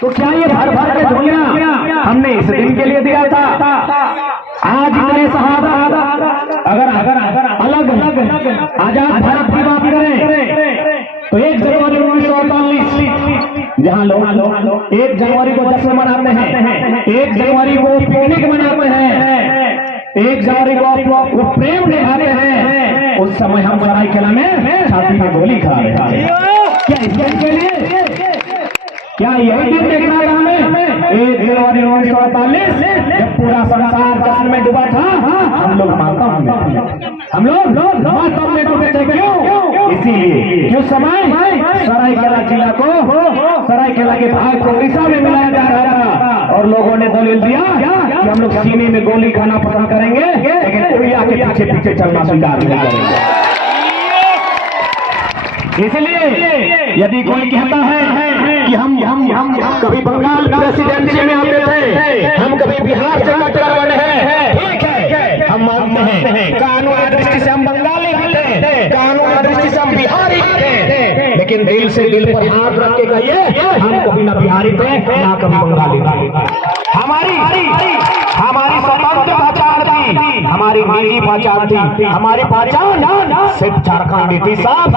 तो क्या ये भर भर के झोलियां हमने इस दिन के लिए दिया था? आज इतने शहादत अगर अलग आजाद भारत की बात करें तो 1 जनवरी 1948 जहां लोग 1 जनवरी को जश्न मनाते हैं, 1 जनवरी को पिकनिक मनाते हैं, 1 जनवरी को वो प्रेम निभाते हैं, उस समय हम सरायकेला में छाती में गोली खा रहे थे। क्या इस दिन के लिए? क्या यही दिन देखना था हमें? 1 जनवरी 1948 जब पूरा संसार जश्न में डूबा था, हम लोग मातम में डूबे थे। क्यों? इसीलिए कि उस समय सरायकेला जिला को सरायकेला के भाग को उड़ीसा में मिलाया जा रहा था और लोगों ने दलील दिया कि हम लोग सीने में गोली खाना पसंद करेंगे लेकिन उड़िया के पीछे पीछे चलना स्वीकार नहीं करेंगे। इसलिए यदि कोई कहता है कि हम कभी बंगाल प्रेसिडेंसी में आते थे, हम कभी बिहार से कटरा बने हैं, ठीक है, हम मानते हैं कानूनी दृष्टि से हम बंगाली भी थे, कानूनी दृष्टि से हम बिहारी थे, लेकिन दिल से दिल पर हाथ रख के कहिए हम कभी ना बिहारी थे ना कभी बंगाली थे। हमारी स्वतंत्र पहचान थी, हमारी निजी पहचान थी, हमारी पहचान सिर्फ झारखंडी थी। साफ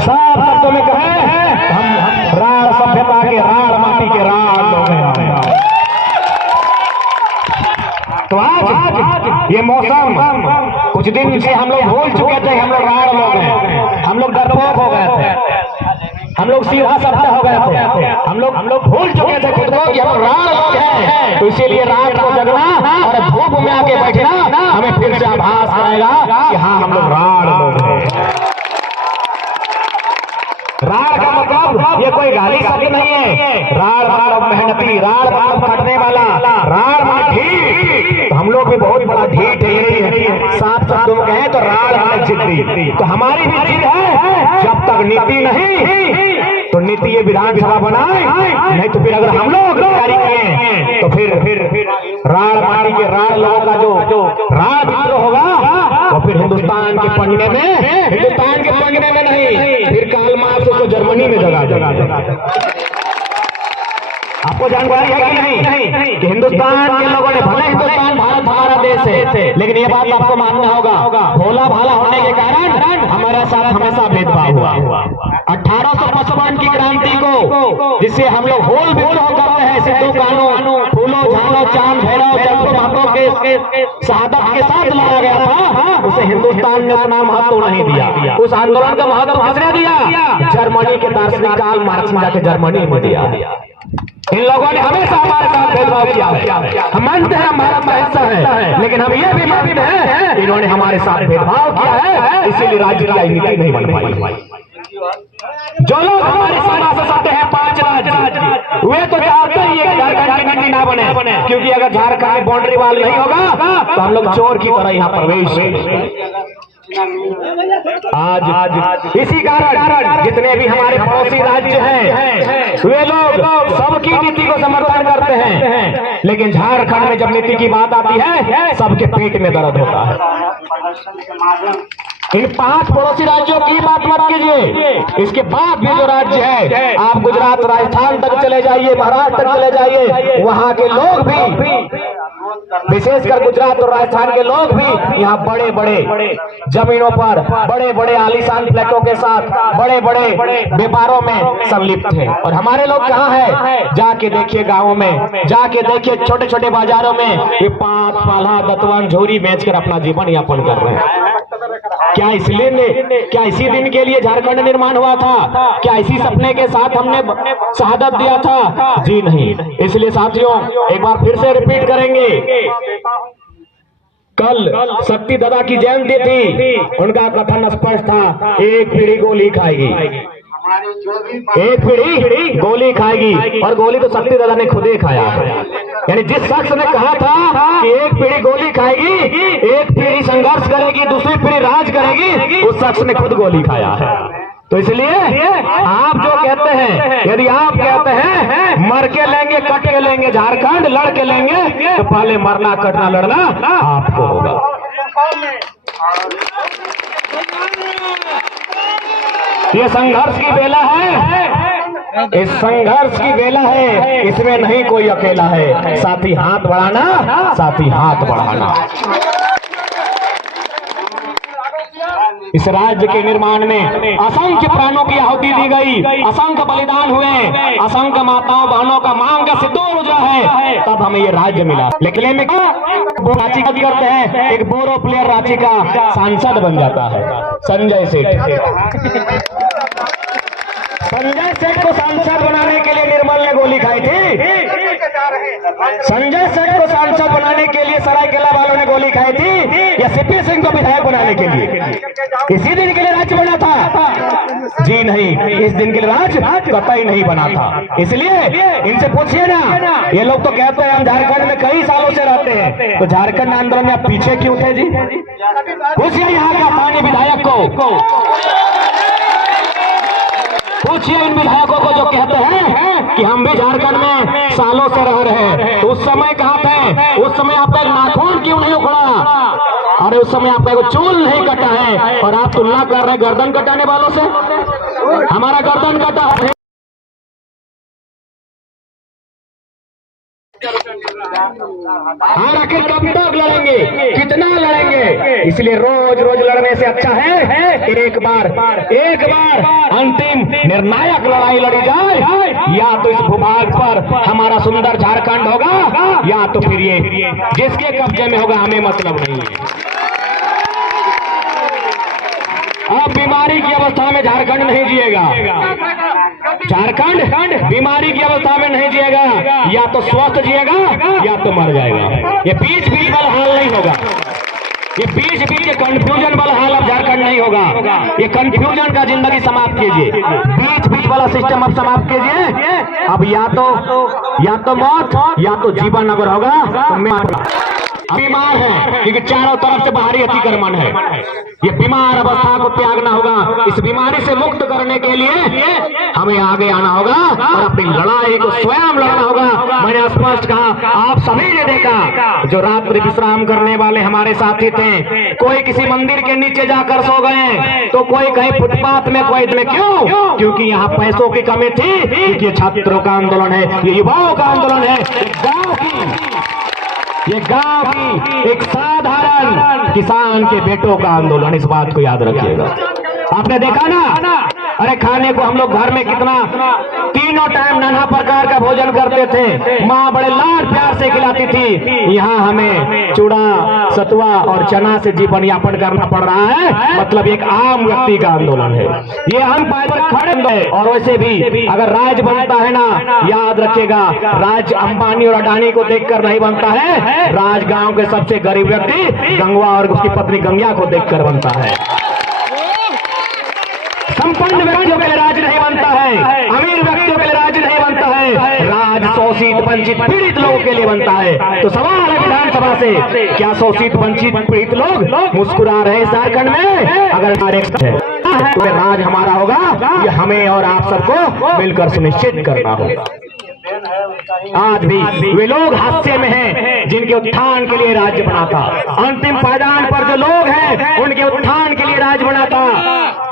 शब्दों में कहे हम राड़ सभ्यता के राड़ माटी के राड़ लोग हैं। तो आज ये मौसम कुछ दिन से हम लोग भूल चुके थे, हम लोग राड़ लोग हैं, हम लोग डरपोक हो गए थे, हम लोग सीधा सत्य हो गए थे, हम लोग भूल चुके थे खुद को कि हम राड़ लोग हैं। तो इसीलिए रात को जगना और धूप में आके बैठना हमें फिर से आभास कराएगा कि हाँ हम लोग राड़ लोग हैं। राड़ का मतलब ये कोई गाली शब्द नहीं है। राड़ मतलब मेहनती, राड़ मतलब काटने वाला, राड़ मतलब ढीठ। तो हम लोग भी बहुत बड़ा ढीठ है। साफ शब्दों में कहें तो राड़ मतलब जिद्दी। तो हमारी भी जिद है, जब तक नीति नहीं तो नीति ये विधानसभा बनाए, नहीं तो फिर अगर हम लोग तैयारी किए तो फिर राड़ माटी के राड़ लोगों का जो राड़ विद्रोह होगा तो फिर हिंदुस्तान के पंगने में नहीं, फिर काल मार्क्स को जर्मनी में जगह। आपको जानकारी है कि नहीं कि हिंदुस्तान के लोगों ने, भले हिंदुस्तान भारत हमारा देश है, लेकिन ये बात आपको मानना होगा भोला भाला होने के कारण हमारे साथ हमेशा भेदभाव हुआ। 1855 की क्रांति को जिससे हम लोग होल विद्रोह करते हैं, सिद्धू कानू, फूलो झानो, चांद भैरव, जगतो महतो के शहादत के साथ लाया गया था, उसे हिंदुस्तान ने उतना महत्व नहीं दिया। उस आंदोलन का महत्व किसने दिया? जर्मनी के दार्शनिक कार्ल मार्क्स ने जाके जर्मनी में दिया। इन लोगों ने हमेशा हमारे साथ भेदभाव किया है। हम मानते हैं भारत का हिस्सा है, लेकिन हम ये भी मानते हैं इन्होंने हमारे साथ भेदभाव किया है, इसीलिए राज्य की नीति नहीं बन पाई। जो लोग हमारी सीमा से सटे हैं 5 राज्य, वे तो चाहते ही झारखंड की नीति ना बने, क्योंकि अगर झारखंड की बाउंड्री वाल नहीं होगा तो हम लोग चोर की तरह यहाँ प्रवेश। आज इसी कारण जितने भी हमारे पड़ोसी राज्य हैं वे लोग सबकी नीति को समर्थन करते हैं, लेकिन झारखंड में जब नीति की बात आती है सबके पेट में दर्द होता है। इन 5 पड़ोसी राज्यों की बात मत कीजिए, इसके बाद भी जो राज्य है, आप गुजरात राजस्थान तक चले जाइए, महाराष्ट्र तक चले जाइए, वहां के लोग भी, विशेषकर गुजरात और राजस्थान के लोग भी यहाँ बड़े बड़े जमीनों पर बड़े बड़े आलीशान फ्लैटों के साथ बड़े बड़े व्यापारों में संलिप्त हैं। और हमारे लोग कहाँ हैं? जाके देखिए गाँवों में, जाके देखिए छोटे छोटे बाजारों में ये पान, पाला, दतवन, झोरी बेचकर अपना जीवन यापन कर रहे हैं। क्या इसी दिन के लिए झारखंड निर्माण हुआ था? क्या इसी सपने के साथ हमने शहादत दिया था? जी नहीं। इसलिए साथियों एक बार फिर से रिपीट करेंगे, कल शक्ति दादा की जयंती थी, उनका कथन स्पष्ट था, एक पीढ़ी गोली खाएगी, एक पीढ़ी गोली खाएगी, और गोली तो शक्ति दादा ने खुद ही खाया। यानी जिस शख्स ने कहा था कि एक पीढ़ी गोली खाएगी, एक पीढ़ी संघर्ष करेगी, दूसरी पीढ़ी राज करेगी, उस शख्स ने खुद गोली खाया है। तो इसलिए आप जो कहते हैं, यदि आप कहते हैं मर के लेंगे, कट के लेंगे झारखंड, लड़ के लेंगे, तो पहले मरना, कटना, लड़ना आपको होगा। ये संघर्ष की बेला है, इस संघर्ष की बेला है, इसमें नहीं कोई अकेला है। साथी हाथ बढ़ाना, साथी हाथ बढ़ाना। इस राज्य के निर्माण में असंख्य प्राणों की आहुति दी गई, असंख्य बलिदान हुए, असंख्य माताओं बहनों का मांग का सिंदूर जो है, तब हमें ये राज्य मिला। लेकिन में वो रांची का करते हैं, एक बोरो प्लेयर रांची का सांसद बन जाता है। संजय सेठ, संजय सेठ को सांसद बनाने के लिए निर्मल ने गोली खाई थी। संजय सेठ को सांसद बनाने के लिए सरायकेला वालों ने गोली खाई थी, या सीपी सिंह को विधायक बनाने के लिए? इसी दिन के लिए राज्य बना था? जी नहीं, इस दिन के लिए राज्य कतई नहीं बना था। इसलिए इनसे पूछिए ना, ये लोग तो कहते हैं हम झारखंड में कई सालों से रहते हैं, तो झारखंड आंदोलन में आप पीछे क्यों थे जी? पूछिए यहाँ का स्थानीय विधायक को, पूछिए इन विधायकों को जो कहते हैं कि हम भी झारखंड में सालों से रह रहे हैं, तो उस समय कहाँ थे? उस समय आपका एक नाखून क्यों नहीं उखड़ा? अरे उस समय आपका एक चूल नहीं कटा है, और आप तुलना कर रहे हैं गर्दन कटाने वालों से? हमारा गर्दन कटा है। और आखिर कब तक लड़ेंगे, कितना लड़ेंगे? इसलिए रोज रोज लड़ने से अच्छा है एक बार अंतिम निर्णायक लड़ाई लड़ी जाए। या तो इस भूभाग पर हमारा सुंदर झारखंड होगा, या तो फिर ये जिसके कब्जे में होगा हमें मतलब नहीं है। अब बीमारी की अवस्था में झारखंड नहीं जिएगा, झारखंड बीमारी की अवस्था में नहीं जिएगा। या तो स्वस्थ जिएगा या तो मर जाएगा। ये बीच वाला हाल नहीं होगा, ये बीच के कंफ्यूजन वाला हाल अब झारखंड नहीं होगा। ये कंफ्यूजन का जिंदगी समाप्त कीजिए, बीच वाला सिस्टम अब समाप्त कीजिए। अब या तो मौत या तो जीवन अगर होगा तो मैं बीमार है, क्योंकि चारों तरफ से बाहरी अतिक्रमण है। ये बीमार अवस्था को त्यागना होगा। इस बीमारी से मुक्त करने के लिए हमें आगे आना होगा और अपनी लड़ाई को स्वयं लड़ना होगा। मैंने स्पष्ट कहा, आप सभी ने देखा जो रात्रि विश्राम करने वाले हमारे साथी थे, कोई किसी मंदिर के नीचे जाकर सो गए, तो कोई कहीं फुटपाथ में, कोई क्यों? क्योंकि यहाँ पैसों की कमी थी, क्योंकि ये छात्रों का आंदोलन है, ये युवाओं का आंदोलन है, ये गांव की एक साधारण किसान के बेटों का आंदोलन। इस बात को याद रखिएगा। आपने देखा ना, अरे खाने को हम लोग घर में कितना तीनों टाइम नाना प्रकार का भोजन करते थे, माँ बड़े लाड प्यार से खिलाती थी। यहाँ हमें चूड़ा, सतुआ और चना से जीवन यापन करना पड़ रहा है। मतलब एक आम व्यक्ति का आंदोलन है, ये हम पाए पर खड़े हैं। और वैसे भी अगर राज बनता है ना, याद रखिएगा, राज अंबानी और अडानी को देखकर नहीं बनता है, राज गांव के सबसे गरीब व्यक्ति गंगवा और उसकी पत्नी गंगिया को देखकर बनता है। संपन्न व्यक्तियों के लिए राज नहीं बनता है, अमीर व्यक्तियों के लिए राज नहीं बनता है, राज शोषित वंचित पीड़ित लोगों के लिए बनता है। तो सवाल है विधानसभा से, क्या शोषित वंचित पीड़ित लोग मुस्कुरा रहे झारखंड में? अगर तो राज हमारा होगा, ये हमें और आप सबको मिलकर सुनिश्चित करना होगा। आज भी वे लोग हादसे में हैं जिनके उत्थान के लिए राज्य बना था। अंतिम पायदान पर जो लोग हैं उनके उत्थान के लिए राज्य बना था,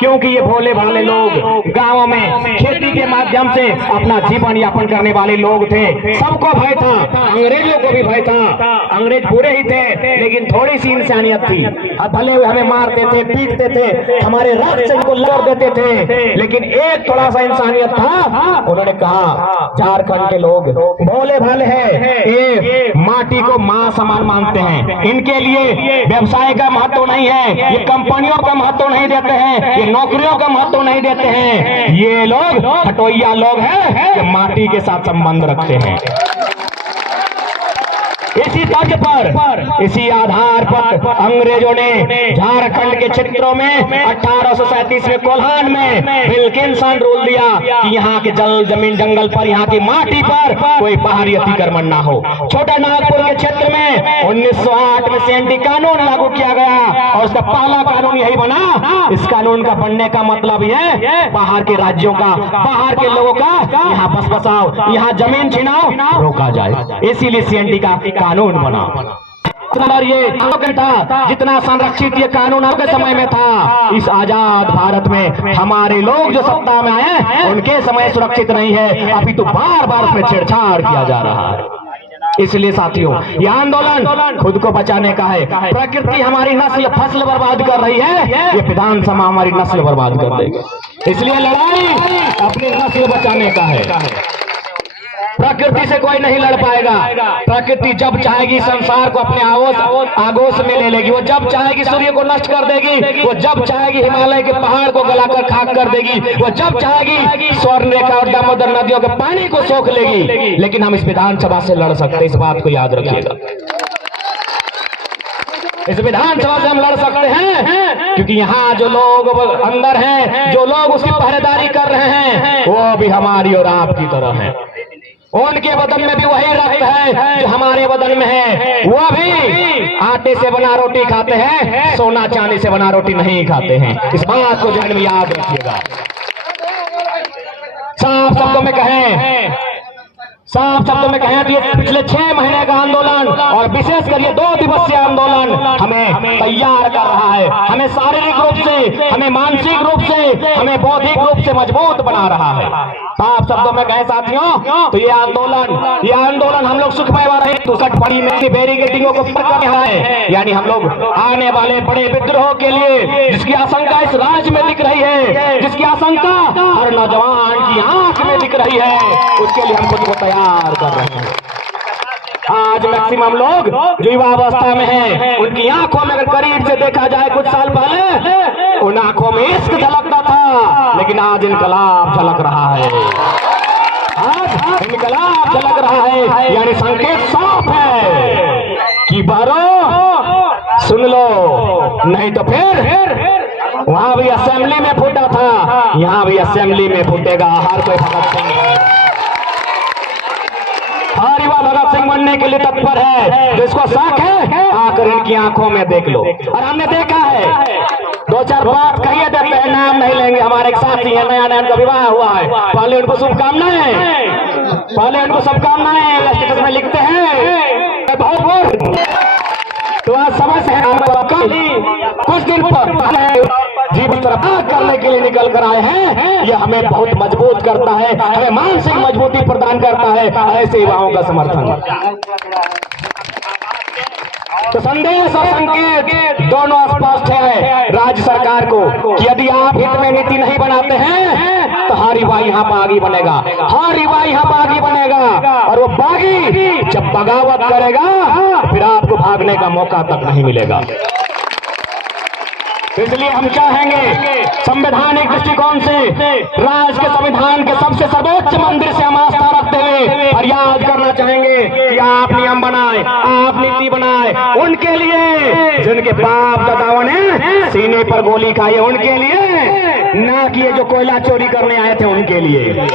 क्योंकि ये भोले भाले लोग गांवों में खेती के माध्यम से अपना जीवन यापन करने वाले लोग थे। सबको भय था, अंग्रेजों को भी भय था। अंग्रेज बुरे ही थे, लेकिन थोड़ी सी इंसानियत थी। अब भले हुए हमें मारते थे, पीटते थे, हमारे रक्त से इनको लड़ देते थे, लेकिन एक थोड़ा सा इंसानियत था। उन्होंने कहा झारखंड के लोग भोले भाले हैं, ये माटी को मां समान मानते हैं, इनके लिए व्यवसाय का महत्व नहीं है, ये कंपनियों का महत्व नहीं देते हैं, ये नौकरियों का महत्व नहीं देते हैं। ये लोग हटोइया लोग हैं जो माटी के साथ संबंध रखते हैं। इसी तर्ज पर, इसी आधार पर अंग्रेजों ने झारखंड के क्षेत्रों में 1837 में कोल्हान में विल्किंसन रूल दिया कि यहाँ के जमीन जंगल पर, यहाँ की माटी पर कोई बाहरी अतिक्रमण ना हो। छोटा नागपुर के क्षेत्र में 1908 में सेंटी कानून लागू किया गया और उसका पहला कानून यही बना। इस कानून का बनने का मतलब है बाहर के राज्यों का, बाहर के लोगों का यहाँ बस बसाओ, यहाँ जमीन छिनाओ रोका जाए। इसीलिए सेंटी का कानून बना। और ये था जितना संरक्षित ये कानून के समय में था, इस आजाद भारत में हमारे लोग जो सत्ता में आए उनके समय सुरक्षित नहीं है। अभी तो बार बार उसमें छेड़छाड़ किया जा रहा है। इसलिए साथियों, यह आंदोलन खुद को बचाने का है। प्रकृति हमारी नस्ल फसल बर्बाद कर रही है, ये विधानसभा हमारी नस्ल बर्बाद कर देगा। इसलिए लड़ाई अपनी नस्ल बचाने का है। प्रकृति से कोई नहीं लड़ पाएगा। प्रकृति जब चाहेगी संसार को अपने आगोश में ले लेगी, वो जब चाहेगी सूर्य को नष्ट कर देगी, वो जब चाहेगी हिमालय के पहाड़ को गलाकर खाक कर देगी, वो जब चाहेगी स्वर्ण रेखा और दामोदर नदियों के पानी को सोख लेगी। लेकिन हम इस विधानसभा से लड़ सकते, इस बात को याद रखिएगा। इस विधानसभा से हम लड़ सकते हैं क्योंकि यहाँ जो लोग अंदर हैं, जो लोग उसकी पहरेदारी कर रहे हैं, वो भी हमारी और आपकी तरह है। उनके बदन में भी वही रक्त है जो हमारे बदन में है। वो भी आटे से बना रोटी खाते हैं, सोना चांदी से बना रोटी नहीं खाते हैं। इस बात को ध्यान में याद रखिएगा। साफ शब्दों में कहें तो ये पिछले 6 महीने का आंदोलन और विशेष कर ये 2 दिवसीय आंदोलन हमें तैयार कर रहा है। हमें शारीरिक रूप से, हमें मानसिक रूप से, हमें बौद्धिक रूप से मजबूत बना रहा है। साफ शब्दों में कहें साथियों तो ये आंदोलन हम लोग सुखमय वाले 62 पड़ी में बैरिकेडिंगों को कर रहा है। यानी हम लोग आने वाले बड़े विद्रोह के लिए, जिसकी आशंका इस राज्य में दिख रही है, जिसकी आशंका हर नौजवान की आंख में दिख रही है, उसके लिए हम खुद को तैयार कर रहे हैं। आज मैक्सिमम लोग जो युवावस्था में हैं, उनकी आंखों में अगर करीब से देखा जाए कुछ साल पहले उन आंखों में इश्क झलकता था, लेकिन आज इनकलाब झलक रहा है। आज इनकलाब झलक रहा है, यानी संकेत साफ है कि बारो सुन लो, नहीं तो फिर वहां भी असेंबली में फूटा था, यहाँ भी असेंबली में फूटेगा। हर कोई भगत सिंह, हर युवा भगत सिंह बनने के लिए तत्पर है। जिसको शक है आकर इनकी आंखों में देख लो। और हमने देखा है, 2-4 बात कहिए देते हैं, नाम नहीं लेंगे। हमारे एक साथी है, नया नया उनका विवाह हुआ है, पहले उनको शुभकामनाएं स्टेटस में लिखते हैं बहुत। तो आज समय से कुछ दिन पर जीवन करने के लिए निकल कर आए हैं। यह हमें बहुत मजबूत करता है, हमें मानसिक मजबूती प्रदान करता है ऐसे युवाओं का समर्थन। तो संदेश और संकेत दोनों स्पष्ट है राज्य सरकार को कि यदि आप हित में नीति नहीं बनाते हैं तो हर युवा यहाँ बागी बनेगा, और वो बागी जब बगावत करेगा फिर आपको भागने का मौका तक नहीं मिलेगा। इसलिए हम चाहेंगे संवैधानिक दृष्टिकोण से राज्य के संविधान के सबसे सर्वोच्च मंदिर से हम आस्था रखते हुए फरियाद करना चाहेंगे कि आप नियम बनाए, आप नीति बनाए उनके लिए जिनके बाप दादाओं ने सीने पर गोली खाई, उनके लिए, ना कि ये जो कोयला चोरी करने आए थे उनके लिए।